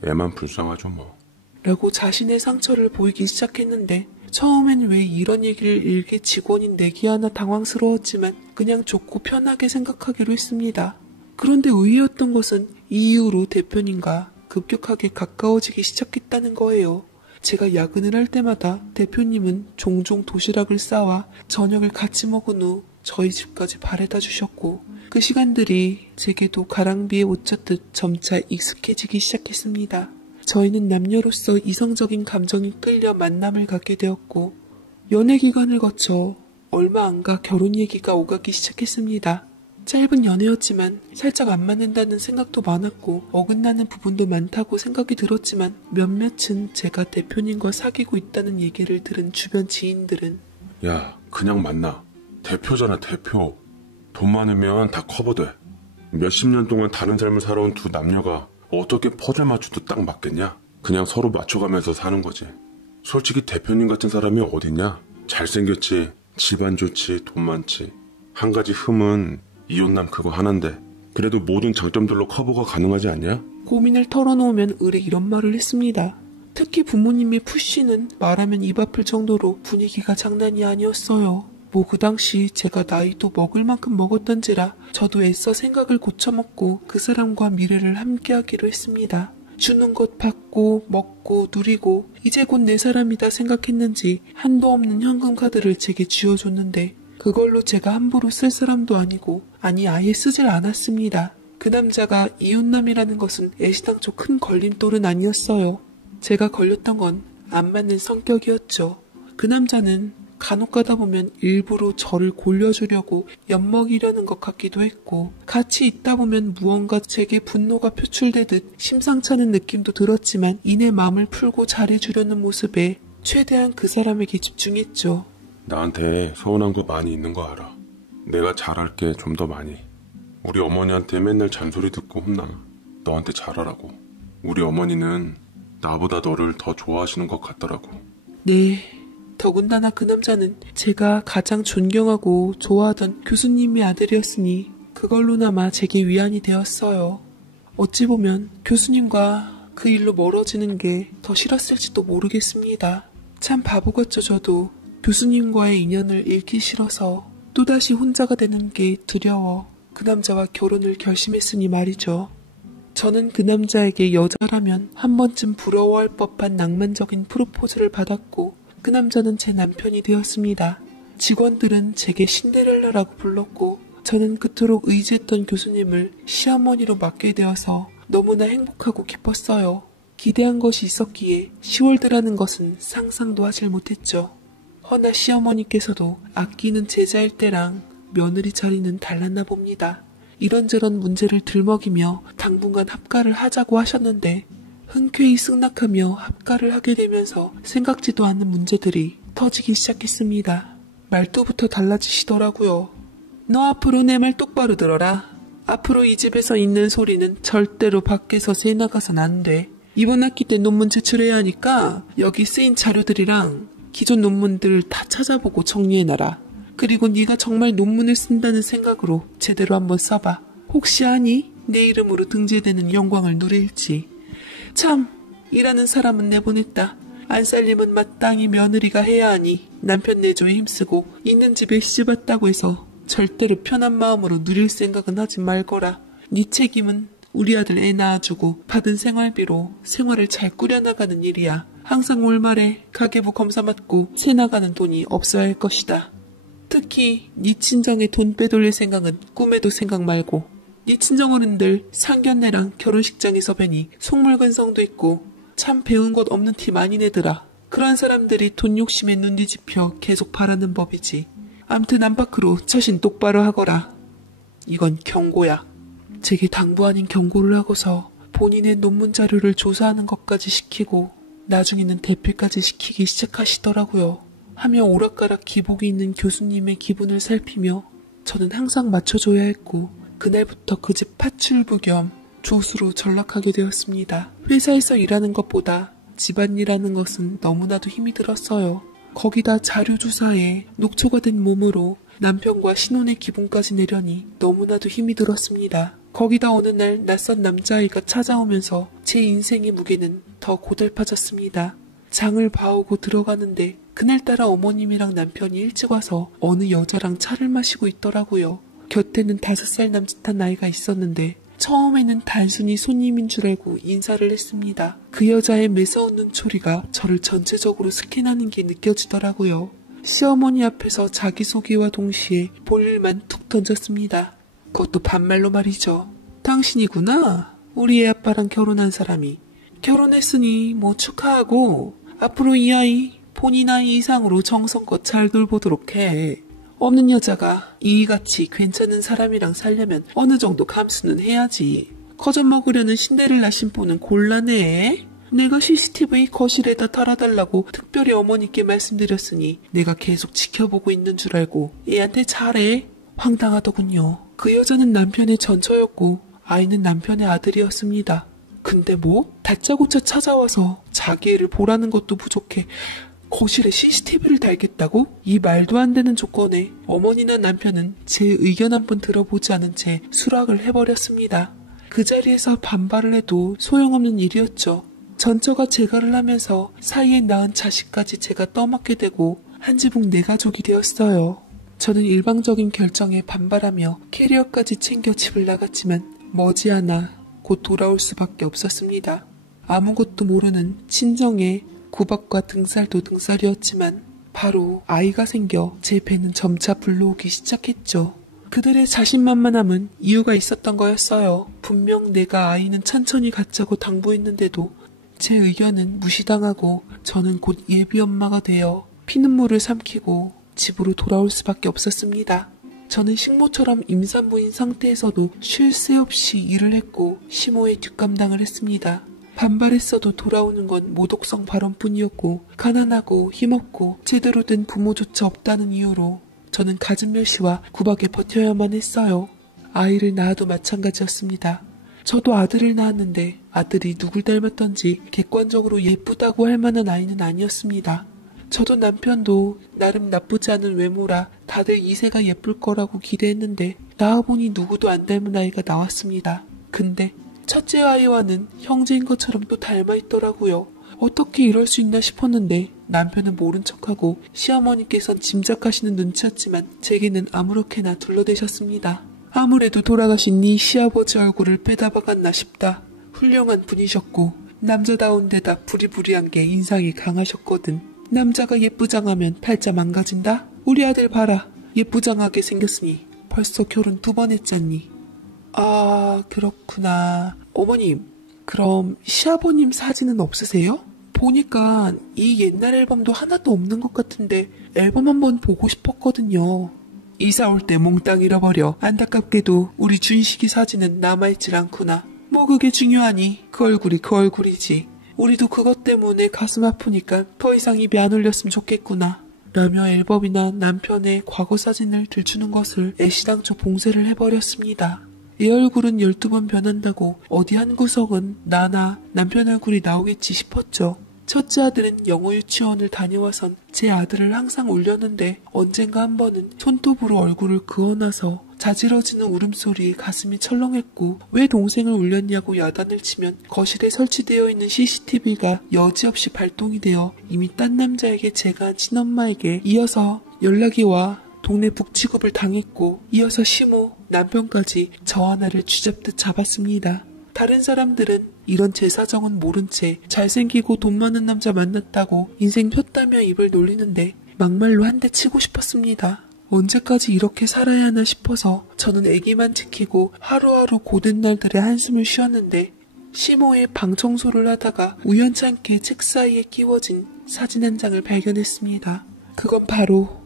애만 불쌍하죠 뭐. 라고 자신의 상처를 보이기 시작했는데 처음엔 왜 이런 얘기를 일개 직원인 내기 하나 당황스러웠지만 그냥 좋고 편하게 생각하기로 했습니다. 그런데 의외였던 것은 이 이후로 대표님과 급격하게 가까워지기 시작했다는 거예요. 제가 야근을 할 때마다 대표님은 종종 도시락을 싸와 저녁을 같이 먹은 후 저희 집까지 바래다 주셨고 그 시간들이 제게도 가랑비에 옷 젖듯 점차 익숙해지기 시작했습니다. 저희는 남녀로서 이성적인 감정이 끌려 만남을 갖게 되었고 연애 기간을 거쳐 얼마 안 가 결혼 얘기가 오가기 시작했습니다. 짧은 연애였지만 살짝 안 맞는다는 생각도 많았고 어긋나는 부분도 많다고 생각이 들었지만 몇몇은 제가 대표님과 사귀고 있다는 얘기를 들은 주변 지인들은 야, 그냥 만나. 대표잖아, 대표. 돈 많으면 다 커버돼. 몇십 년 동안 다른 삶을 살아온 두 남녀가 어떻게 퍼즐 맞춰도 딱 맞겠냐? 그냥 서로 맞춰가면서 사는 거지. 솔직히 대표님 같은 사람이 어딨냐? 잘생겼지, 집안 좋지, 돈 많지. 한 가지 흠은 이혼남 그거 하나인데 그래도 모든 장점들로 커버가 가능하지 않냐? 고민을 털어놓으면 을에 이런 말을 했습니다. 특히 부모님의 푸시는 말하면 입 아플 정도로 분위기가 장난이 아니었어요. 뭐 그 당시 제가 나이도 먹을 만큼 먹었던지라 저도 애써 생각을 고쳐먹고 그 사람과 미래를 함께하기로 했습니다. 주는 것 받고 먹고 누리고 이제 곧 내 사람이다 생각했는지 한도 없는 현금 카드를 제게 쥐어줬는데 그걸로 제가 함부로 쓸 사람도 아니고 아니 아예 쓰질 않았습니다. 그 남자가 이혼남이라는 것은 애시당초 큰 걸림돌은 아니었어요. 제가 걸렸던 건 안 맞는 성격이었죠. 그 남자는 간혹 가다 보면 일부러 저를 골려주려고 엿먹이려는 것 같기도 했고 같이 있다 보면 무언가 제게 분노가 표출되듯 심상찮은 느낌도 들었지만 이내 마음을 풀고 잘해주려는 모습에 최대한 그 사람에게 집중했죠. 나한테 서운한 거 많이 있는 거 알아. 내가 잘할게 좀 더 많이. 우리 어머니한테 맨날 잔소리 듣고 혼나. 너한테 잘하라고. 우리 어머니는 나보다 너를 더 좋아하시는 것 같더라고. 네. 더군다나 그 남자는 제가 가장 존경하고 좋아하던 교수님의 아들이었으니 그걸로나마 제게 위안이 되었어요. 어찌 보면 교수님과 그 일로 멀어지는 게 더 싫었을지도 모르겠습니다. 참 바보 같죠 저도. 교수님과의 인연을 잃기 싫어서 또다시 혼자가 되는 게 두려워 그 남자와 결혼을 결심했으니 말이죠. 저는 그 남자에게 여자라면 한 번쯤 부러워할 법한 낭만적인 프로포즈를 받았고 그 남자는 제 남편이 되었습니다. 직원들은 제게 신데렐라라고 불렀고 저는 그토록 의지했던 교수님을 시어머니로 맡게 되어서 너무나 행복하고 기뻤어요. 기대한 것이 있었기에 10월드라는 것은 상상도 하질 못했죠. 허나 시어머니께서도 아끼는 제자일 때랑 며느리 자리는 달랐나 봅니다. 이런저런 문제를 들먹이며 당분간 합가를 하자고 하셨는데 흔쾌히 승낙하며 합가를 하게 되면서 생각지도 않는 문제들이 터지기 시작했습니다. 말투부터 달라지시더라고요. 너 앞으로 내 말 똑바로 들어라. 앞으로 이 집에서 있는 소리는 절대로 밖에서 새 나가선 안 돼. 이번 학기 때 논문 제출해야 하니까 여기 쓰인 자료들이랑 기존 논문들 다 찾아보고 정리해놔라. 그리고 네가 정말 논문을 쓴다는 생각으로 제대로 한번 써봐. 혹시 아니? 내 이름으로 등재되는 영광을 누릴지. 참, 일하는 사람은 내보냈다. 안 살림은 마땅히 며느리가 해야 하니 남편 내조에 힘쓰고 있는 집에 시집왔다고 해서 절대로 편한 마음으로 누릴 생각은 하지 말거라. 네 책임은 우리 아들 애 낳아주고 받은 생활비로 생활을 잘 꾸려나가는 일이야. 항상 올 말에 가계부 검사 맡고 새 나가는 돈이 없어야 할 것이다. 특히 네 친정에 돈 빼돌릴 생각은 꿈에도 생각 말고 네 친정어른들 상견례랑 결혼식장에서 뵈니 속물근성도 있고 참 배운 것 없는 티 많이 내더라. 그런 사람들이 돈 욕심에 눈 뒤집혀 계속 바라는 법이지. 암튼 안 밖으로 처신 똑바로 하거라. 이건 경고야. 제게 당부 아닌 경고를 하고서 본인의 논문 자료를 조사하는 것까지 시키고 나중에는 대필까지 시키기 시작하시더라고요. 하며 오락가락 기복이 있는 교수님의 기분을 살피며 저는 항상 맞춰줘야 했고 그날부터 그 집 파출부 겸 조수로 전락하게 되었습니다. 회사에서 일하는 것보다 집안일하는 것은 너무나도 힘이 들었어요. 거기다 자료조사에 녹초가 된 몸으로 남편과 신혼의 기분까지 내려니 너무나도 힘이 들었습니다. 거기다 어느 날 낯선 남자아이가 찾아오면서 제 인생의 무게는 더 고달파졌습니다. 장을 봐오고 들어가는데 그날따라 어머님이랑 남편이 일찍 와서 어느 여자랑 차를 마시고 있더라고요. 곁에는 5살 남짓한 아이가 있었는데 처음에는 단순히 손님인 줄 알고 인사를 했습니다. 그 여자의 매서운 눈초리가 저를 전체적으로 스캔하는 게 느껴지더라고요. 시어머니 앞에서 자기소개와 동시에 볼일만 툭 던졌습니다. 그것도 반말로 말이죠. 당신이구나. 우리 애 아빠랑 결혼한 사람이. 결혼했으니 뭐 축하하고 앞으로 이 아이 본인 아이 이상으로 정성껏 잘 돌보도록 해. 없는 여자가 이같이 괜찮은 사람이랑 살려면 어느 정도 감수는 해야지. 거저 먹으려는 신데렐라 심보는 곤란해. 내가 CCTV 거실에다 달아달라고 특별히 어머니께 말씀드렸으니 내가 계속 지켜보고 있는 줄 알고 애한테 잘해. 황당하더군요. 그 여자는 남편의 전처였고 아이는 남편의 아들이었습니다. 근데 뭐 다짜고짜 찾아와서 자기 애를 보라는 것도 부족해 거실에 CCTV를 달겠다고? 이 말도 안 되는 조건에 어머니나 남편은 제 의견 한번 들어보지 않은 채 수락을 해버렸습니다. 그 자리에서 반발을 해도 소용없는 일이었죠. 전처가 재가를 하면서 사이에 낳은 자식까지 제가 떠맡게 되고 한 지붕 네 가족이 되었어요. 저는 일방적인 결정에 반발하며 캐리어까지 챙겨 집을 나갔지만 머지않아 곧 돌아올 수밖에 없었습니다. 아무것도 모르는 친정의 구박과 등살도 등살이었지만 바로 아이가 생겨 제 배는 점차 불러오기 시작했죠. 그들의 자신만만함은 이유가 있었던 거였어요. 분명 내가 아이는 천천히 갖자고 당부했는데도 제 의견은 무시당하고 저는 곧 예비 엄마가 되어 피눈물을 삼키고 집으로 돌아올 수밖에 없었습니다. 저는 식모처럼 임산부인 상태에서도 쉴 새 없이 일을 했고 시모의 뒷감당을 했습니다. 반발했어도 돌아오는 건 모독성 발언뿐이었고 가난하고 힘없고 제대로 된 부모조차 없다는 이유로 저는 갖은 멸시와 구박에 버텨야만 했어요. 아이를 낳아도 마찬가지였습니다. 저도 아들을 낳았는데 아들이 누굴 닮았던지 객관적으로 예쁘다고 할 만한 아이는 아니었습니다. 저도 남편도 나름 나쁘지 않은 외모라 다들 이세가 예쁠 거라고 기대했는데 낳아보니 누구도 안 닮은 아이가 나왔습니다. 근데 첫째 아이와는 형제인 것처럼 또 닮아있더라고요. 어떻게 이럴 수 있나 싶었는데 남편은 모른 척하고 시어머니께선 짐작하시는 눈치였지만 제게는 아무렇게나 둘러대셨습니다. 아무래도 돌아가신 네 시아버지 얼굴을 빼다박았나 싶다. 훌륭한 분이셨고 남자다운 데다 부리부리한 게 인상이 강하셨거든. 남자가 예쁘장하면 팔자 망가진다? 우리 아들 봐라. 예쁘장하게 생겼으니 벌써 결혼 2번 했잖니. 아, 그렇구나. 어머님, 그럼 시아버님 사진은 없으세요? 보니까 이 옛날 앨범도 하나도 없는 것 같은데 앨범 한번 보고 싶었거든요. 이사 올 때 몽땅 잃어버려 안타깝게도 우리 준식이 사진은 남아있질 않구나. 뭐 그게 중요하니? 그 얼굴이 그 얼굴이지. 우리도 그것 때문에 가슴 아프니까 더 이상 입에 안 올렸으면 좋겠구나. 라며 앨범이나 남편의 과거 사진을 들추는 것을 애시당초 봉쇄를 해버렸습니다. 내 얼굴은 12번 변한다고 어디 한 구석은 나나 남편 얼굴이 나오겠지 싶었죠. 첫째 아들은 영어 유치원을 다녀와선 제 아들을 항상 울렸는데 언젠가 한 번은 손톱으로 얼굴을 그어놔서 자지러지는 울음소리에 가슴이 철렁했고 왜 동생을 울렸냐고 야단을 치면 거실에 설치되어 있는 CCTV가 여지없이 발동이 되어 이미 딴 남자에게 제가 친엄마에게 이어서 연락이 와 동네 북취급을 당했고 이어서 시모, 남편까지 저 하나를 쥐잡듯 잡았습니다. 다른 사람들은 이런 제 사정은 모른 채 잘생기고 돈 많은 남자 만났다고 인생 폈다며 입을 놀리는데 막말로 한 대 치고 싶었습니다. 언제까지 이렇게 살아야 하나 싶어서 저는 애기만 지키고 하루하루 고된 날들의 한숨을 쉬었는데 시모의 방 청소를 하다가 우연찮게 책 사이에 끼워진 사진 한 장을 발견했습니다. 그건 바로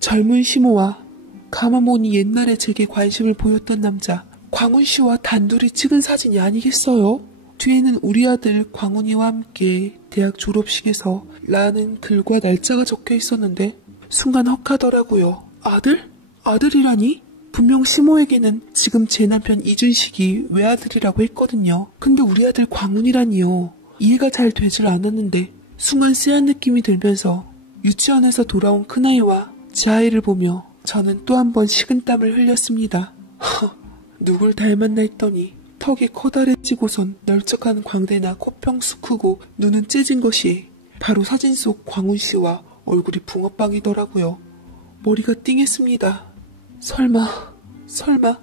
젊은 시모와 가마모니 옛날에 제게 관심을 보였던 남자 광훈 씨와 단둘이 찍은 사진이 아니겠어요? 뒤에는 우리 아들 광훈이와 함께 대학 졸업식에서 라는 글과 날짜가 적혀 있었는데 순간 헉하더라고요. 아들? 아들이라니? 분명 시모에게는 지금 제 남편 이준식이 외아들이라고 했거든요. 근데 우리 아들 광훈이라니요. 이해가 잘 되질 않았는데 순간 쎄한 느낌이 들면서 유치원에서 돌아온 큰아이와 제 아이를 보며 저는 또 한 번 식은땀을 흘렸습니다. 누굴 닮았나 했더니 턱이 커다래지고선 널쩍한 광대나 코평수 크고 눈은 째진 것이 바로 사진 속 광훈 씨와 얼굴이 붕어빵이더라고요. 머리가 띵했습니다. 설마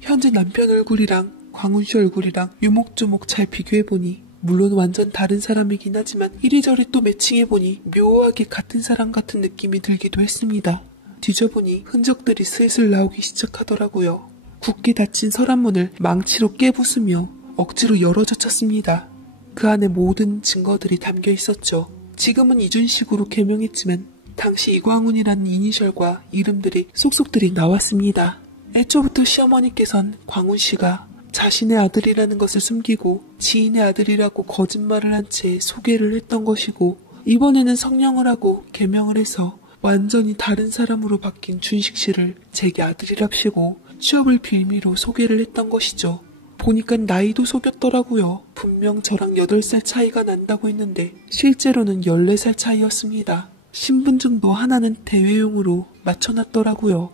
현재 남편 얼굴이랑 광훈 씨 얼굴이랑 유목조목 잘 비교해보니 물론 완전 다른 사람이긴 하지만 이리저리 또 매칭해보니 묘하게 같은 사람 같은 느낌이 들기도 했습니다. 뒤져보니 흔적들이 슬슬 나오기 시작하더라고요. 굳게 닫힌 서랍문을 망치로 깨부수며 억지로 열어젖혔습니다. 그 안에 모든 증거들이 담겨 있었죠. 지금은 이준식으로 개명했지만 당시 이광훈이라는 이니셜과 이름들이 쏙쏙들이 나왔습니다. 애초부터 시어머니께선 광훈 씨가 자신의 아들이라는 것을 숨기고 지인의 아들이라고 거짓말을 한 채 소개를 했던 것이고 이번에는 성령을 하고 개명을 해서 완전히 다른 사람으로 바뀐 준식 씨를 제게 아들이랍시고 취업을 빌미로 소개를 했던 것이죠. 보니까 나이도 속였더라고요. 분명 저랑 8살 차이가 난다고 했는데 실제로는 14살 차이였습니다. 신분증도 하나는 대회용으로 맞춰놨더라고요.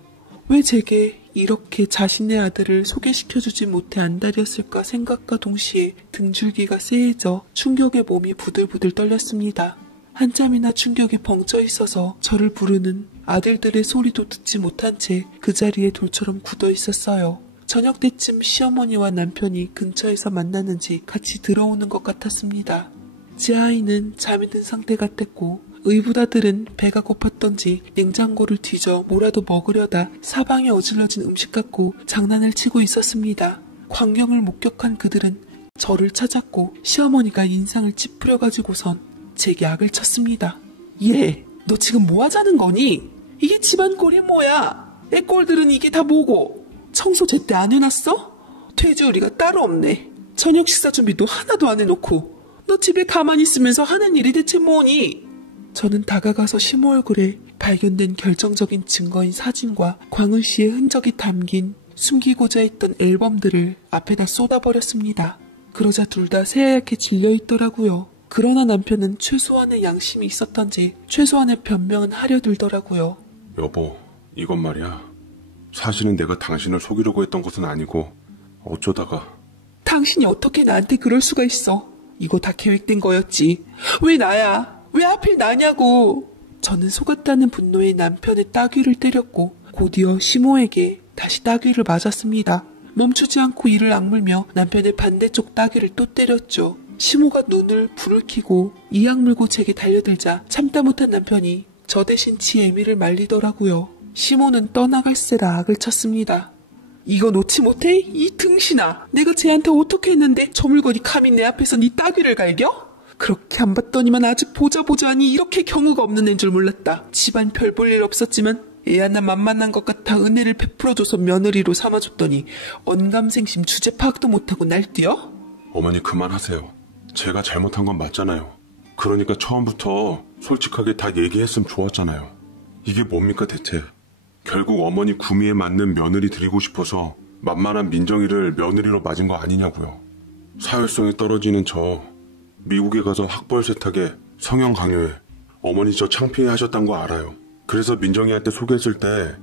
왜 제게 이렇게 자신의 아들을 소개시켜주지 못해 안달이었을까 생각과 동시에 등줄기가 쎄해져 충격에 몸이 부들부들 떨렸습니다. 한참이나 충격에 벙쪄 있어서 저를 부르는 아들들의 소리도 듣지 못한 채 그 자리에 돌처럼 굳어 있었어요. 저녁 때쯤 시어머니와 남편이 근처에서 만나는지 같이 들어오는 것 같았습니다. 제 아이는 잠이 든 상태 같았고 의붓아들은 배가 고팠던지 냉장고를 뒤져 뭐라도 먹으려다 사방에 어질러진 음식 갖고 장난을 치고 있었습니다. 광경을 목격한 그들은 저를 찾았고 시어머니가 인상을 찌푸려가지고선 제게 약을 쳤습니다. 얘, 너 지금 뭐 하자는 거니? 이게 집안 꼴이 뭐야? 애 꼴들은 이게 다 뭐고? 청소 제때 안 해놨어? 돼지우리가 따로 없네. 저녁 식사 준비도 하나도 안 해놓고 너 집에 가만히 있으면서 하는 일이 대체 뭐니? 저는 다가가서 시모 얼굴에 발견된 결정적인 증거인 사진과 광은 씨의 흔적이 담긴 숨기고자 했던 앨범들을 앞에다 쏟아버렸습니다. 그러자 둘 다 새하얗게 질려있더라고요. 그러나 남편은 최소한의 양심이 있었던지 최소한의 변명은 하려 들더라고요. 여보, 이건 말이야. 사실은 내가 당신을 속이려고 했던 것은 아니고 어쩌다가. 당신이 어떻게 나한테 그럴 수가 있어? 이거 다 계획된 거였지. 왜 나야? 왜 하필 나냐고. 저는 속았다는 분노에 남편의 따귀를 때렸고 곧이어 시모에게 다시 따귀를 맞았습니다. 멈추지 않고 이를 악물며 남편의 반대쪽 따귀를 또 때렸죠. 시모가 눈을 불을 켜고 이 악물고 제게 달려들자 참다 못한 남편이 저 대신 지 애미를 말리더라고요. 시모는 떠나갈세라 악을 쳤습니다. 이거 놓지 못해? 이 등신아. 내가 쟤한테 어떻게 했는데 저 물건이 감히 내 앞에서 네 따귀를 갈겨? 그렇게 안 봤더니만 아주 보자보자하니 이렇게 경우가 없는 애인 줄 몰랐다. 집안 별 볼 일 없었지만 애 하나 만만한 것 같아 은혜를 베풀어줘서 며느리로 삼아줬더니 언감생심 주제 파악도 못하고 날뛰어? 어머니 그만하세요. 제가 잘못한 건 맞잖아요. 그러니까 처음부터 솔직하게 다 얘기했으면 좋았잖아요. 이게 뭡니까 대체? 결국 어머니 구미에 맞는 며느리 드리고 싶어서 만만한 민정이를 며느리로 맞은 거 아니냐고요. 사회성이 떨어지는 저 미국에 가서 학벌 세탁에 성형 강요에 어머니 저 창피해 하셨단 거 알아요. 그래서 민정이한테 소개했을 때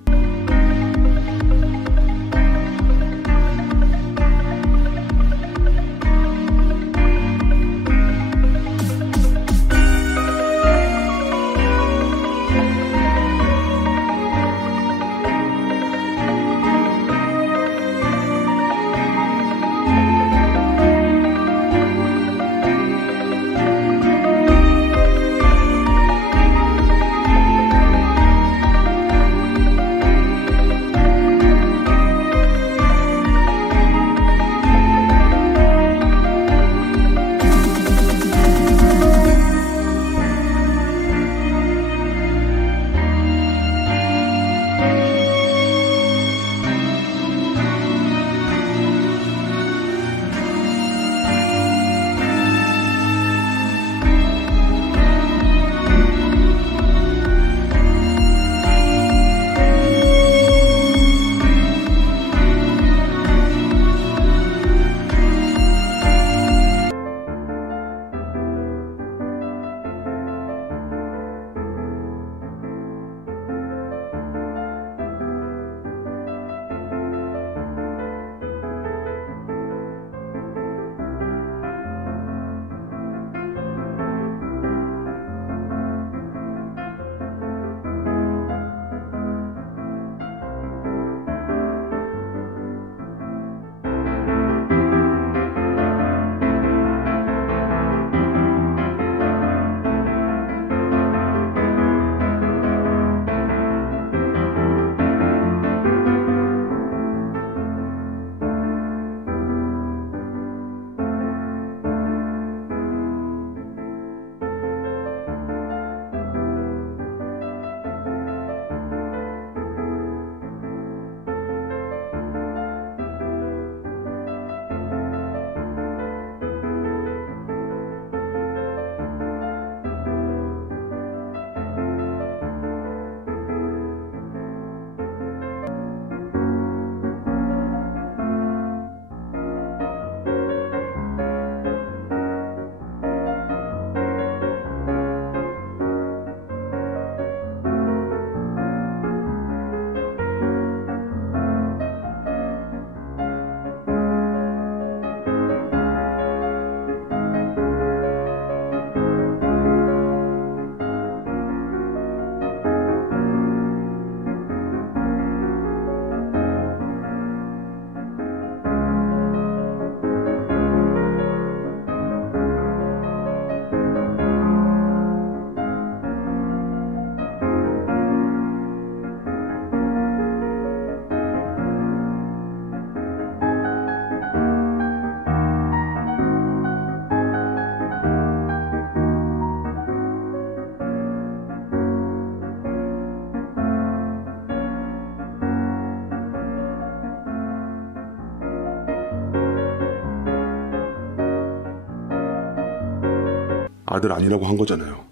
아들 아니라고 한 거잖아요.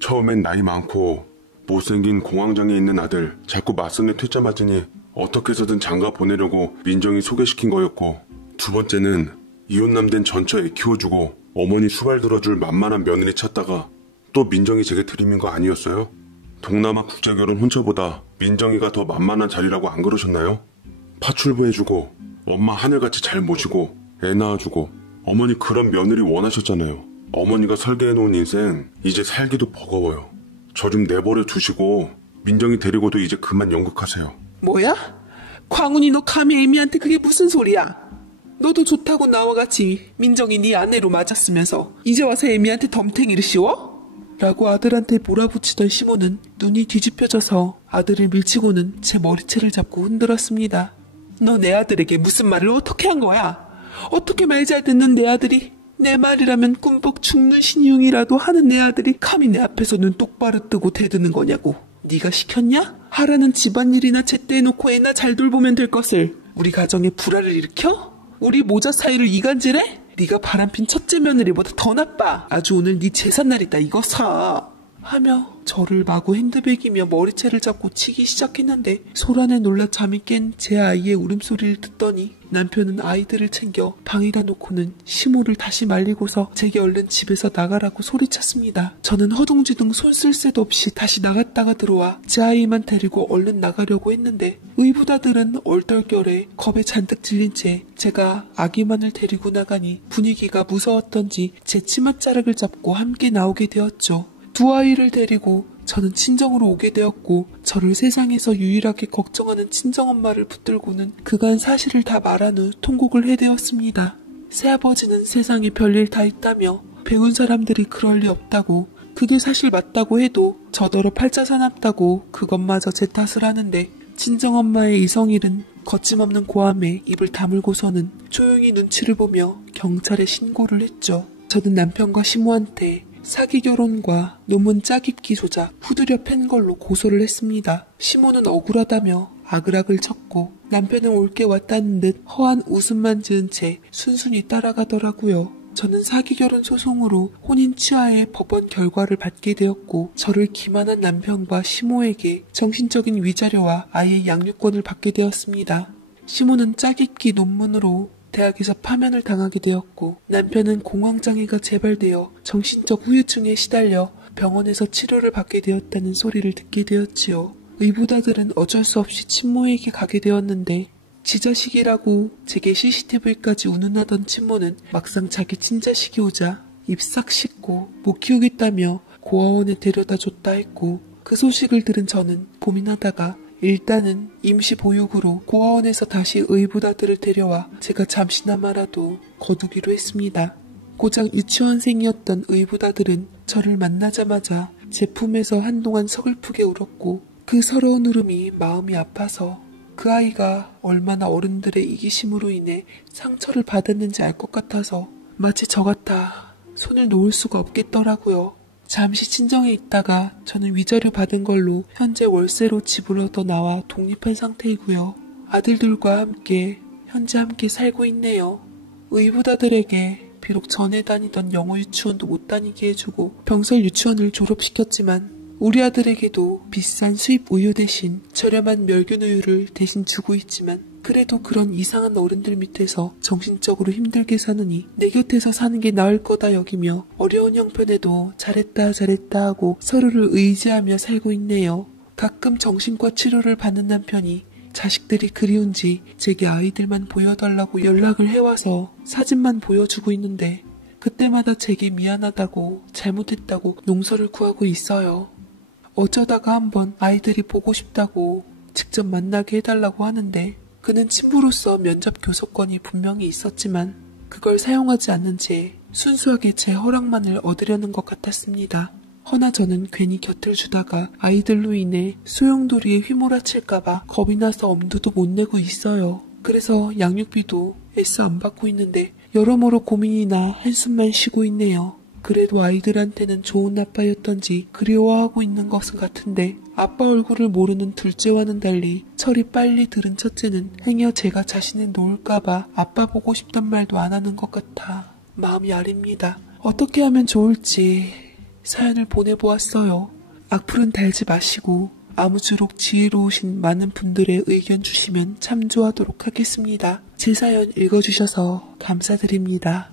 처음엔 나이 많고 못생긴 공황장애 있는 아들 자꾸 맞선에 퇴짜 맞으니 어떻게 해서든 장가 보내려고 민정이 소개시킨 거였고, 두 번째는 이혼남 된 전처 애 키워주고 어머니 수발 들어줄 만만한 며느리 찾다가 또 민정이 제게 들이민 거 아니었어요? 동남아 국제결혼 혼처보다 민정이가 더 만만한 자리라고 안 그러셨나요? 파출부 해주고 엄마 하늘같이 잘 모시고 애 낳아주고 어머니 그런 며느리 원하셨잖아요. 어머니가 설계해놓은 인생 이제 살기도 버거워요. 저 좀 내버려 두시고 민정이 데리고도 이제 그만 연극하세요. 뭐야? 광훈이 너 감히 애미한테 그게 무슨 소리야? 너도 좋다고 나와 같이 민정이 네 아내로 맞았으면서 이제 와서 애미한테 덤탱이를 씌워? 라고 아들한테 몰아붙이던 시모는 눈이 뒤집혀져서 아들을 밀치고는 제 머리채를 잡고 흔들었습니다. 너 내 아들에게 무슨 말을 어떻게 한 거야? 어떻게 말 잘 듣는 내 아들이, 내 말이라면 꿈뻑 죽는 신용이라도 하는 내 아들이 감히 내 앞에서 눈 똑바로 뜨고 대드는 거냐고. 네가 시켰냐? 하라는 집안일이나 제때 해놓고 애나 잘 돌보면 될 것을 우리 가정에 불화를 일으켜? 우리 모자 사이를 이간질해? 네가 바람핀 첫째 며느리보다 더 나빠. 아주 오늘 네 제삿날이다 이거 사. 하며 저를 마구 핸드백이며 머리채를 잡고 치기 시작했는데, 소란에 놀라 잠이 깬 제 아이의 울음소리를 듣더니 남편은 아이들을 챙겨 방에다 놓고는 시모를 다시 말리고서 제게 얼른 집에서 나가라고 소리쳤습니다. 저는 허둥지둥 손 쓸 새도 없이 다시 나갔다가 들어와 제 아이만 데리고 얼른 나가려고 했는데, 의붓아들은 얼떨결에 겁에 잔뜩 질린 채 제가 아기만을 데리고 나가니 분위기가 무서웠던지 제 치맛자락을 잡고 함께 나오게 되었죠. 두 아이를 데리고 저는 친정으로 오게 되었고, 저를 세상에서 유일하게 걱정하는 친정엄마를 붙들고는 그간 사실을 다 말한 후 통곡을 해대었습니다. 새아버지는 세상에 별일 다 있다며 배운 사람들이 그럴 리 없다고, 그게 사실 맞다고 해도 저더러 팔자 사납다고 그것마저 제 탓을 하는데, 친정엄마의 이성일은 거침없는 고함에 입을 다물고서는 조용히 눈치를 보며 경찰에 신고를 했죠. 저는 남편과 시모한테 사기 결혼과 논문 짜깁기 조작, 후드려 팬 걸로 고소를 했습니다. 시모는 억울하다며 아그락을 쳤고, 남편은 올게 왔다는 듯 허한 웃음만 지은 채 순순히 따라가더라고요. 저는 사기 결혼 소송으로 혼인 취하의 법원 결과를 받게 되었고, 저를 기만한 남편과 시모에게 정신적인 위자료와 아이의 양육권을 받게 되었습니다. 시모는 짜깁기 논문으로 대학에서 파면을 당하게 되었고, 남편은 공황장애가 재발되어 정신적 후유증에 시달려 병원에서 치료를 받게 되었다는 소리를 듣게 되었지요. 의붓아들은 어쩔 수 없이 친모에게 가게 되었는데, 지 자식이라고 제게 CCTV까지 운운하던 친모는 막상 자기 친자식이 오자 입 싹 씻고 못 키우겠다며 고아원에 데려다 줬다 했고, 그 소식을 들은 저는 고민하다가 일단은 임시 보육으로 고아원에서 다시 의붓아들을 데려와 제가 잠시나마라도 거두기로 했습니다. 고작 유치원생이었던 의붓아들은 저를 만나자마자 제 품에서 한동안 서글프게 울었고, 그 서러운 울음이 마음이 아파서 그 아이가 얼마나 어른들의 이기심으로 인해 상처를 받았는지 알 것 같아서 마치 저 같아 손을 놓을 수가 없겠더라고요. 잠시 친정에 있다가 저는 위자료 받은 걸로 현재 월세로 집을 얻어 나와 독립한 상태이고요. 아들들과 함께 현재 함께 살고 있네요. 의붓아들에게 비록 전에 다니던 영어 유치원도 못 다니게 해주고 병설 유치원을 졸업시켰지만, 우리 아들에게도 비싼 수입 우유 대신 저렴한 멸균 우유를 대신 주고 있지만, 그래도 그런 이상한 어른들 밑에서 정신적으로 힘들게 사느니 내 곁에서 사는 게 나을 거다 여기며 어려운 형편에도 잘했다 하고 서로를 의지하며 살고 있네요. 가끔 정신과 치료를 받는 남편이 자식들이 그리운지 제게 아이들만 보여달라고 연락을 해와서 사진만 보여주고 있는데, 그때마다 제게 미안하다고 잘못했다고 용서를 구하고 있어요. 어쩌다가 한번 아이들이 보고 싶다고 직접 만나게 해달라고 하는데, 그는 친부로서 면접 교섭권이 분명히 있었지만 그걸 사용하지 않는 채 순수하게 제 허락만을 얻으려는 것 같았습니다. 허나 저는 괜히 곁을 주다가 아이들로 인해 소용돌이에 휘몰아칠까봐 겁이 나서 엄두도 못 내고 있어요. 그래서 양육비도 애써 안 받고 있는데 여러모로 고민이나 한숨만 쉬고 있네요. 그래도 아이들한테는 좋은 아빠였던지 그리워하고 있는 것은 같은데, 아빠 얼굴을 모르는 둘째와는 달리 철이 빨리 들은 첫째는 행여 제가 자신을 놓을까봐 아빠 보고 싶단 말도 안 하는 것 같아 마음이 아립니다. 어떻게 하면 좋을지 사연을 보내보았어요. 악플은 달지 마시고 아무쪼록 지혜로우신 많은 분들의 의견 주시면 참조하도록 하겠습니다. 제 사연 읽어주셔서 감사드립니다.